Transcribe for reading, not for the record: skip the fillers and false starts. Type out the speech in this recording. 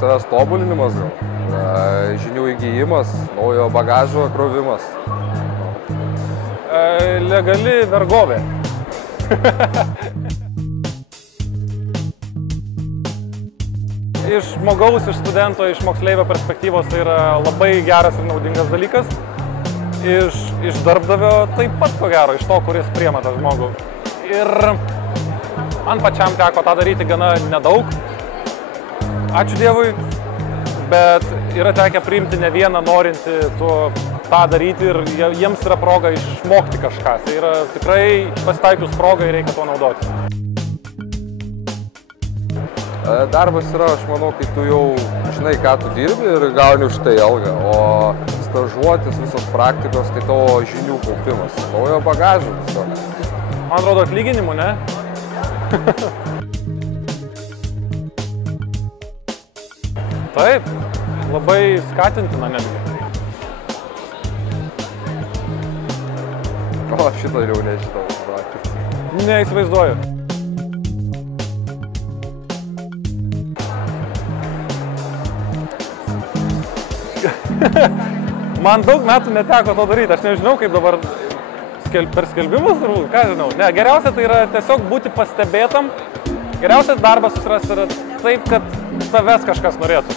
savęs tobulinimas, žinių įgyjimas, naujo bagažo krovimas. Legali vergovė. Iš žmogaus, iš studento, iš moksleivio perspektyvos tai yra labai geras ir naudingas dalykas. Iš darbdavio taip pat, ko gero, iš to, kuris priema tą žmogų. Ir man pačiam teko tą daryti gana nedaug, ačiū Dievui, bet yra tekę priimti ne vieną norinti tą daryti ir jiems yra proga išmokti kažką. Tai yra tikrai pasitaikius progai reikia to naudoti. Darbas yra, aš manau, kai tu jau žinai, ką tu dirbi ir gauni už tai algą, o stažuotis, visos praktikos, tai tavo žinių kaupimas, naujo bagažo viso. Man atrodo atlyginimų, ne? Taip, labai skatintina netgi. O, šitą jau nežinau. Neįsivaizduoju. Man daug metų neteko to daryti, aš nežinau, kaip dabar per skelbimus, ką žinau. Ne, geriausia tai yra tiesiog būti pastebėtam. Geriausias darbas susirasti yra taip, kad tavęs kažkas norėtų.